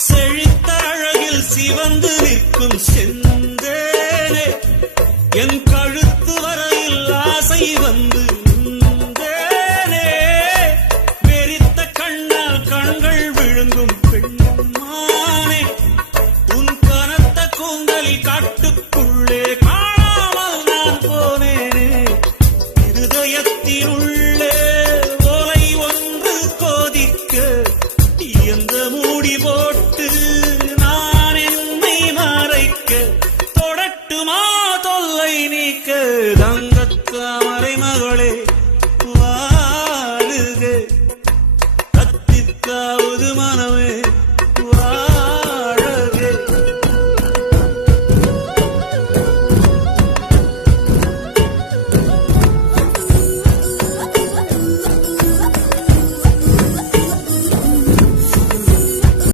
செழித்த அழகில் சிவந்து நிற்கும் செந்தேனே என் கழுத்து வரையில் ஆசை வந்து நின்றேனே வெறித்த கண்ணால் கண்கள் விழுங்கும் பெண்ணே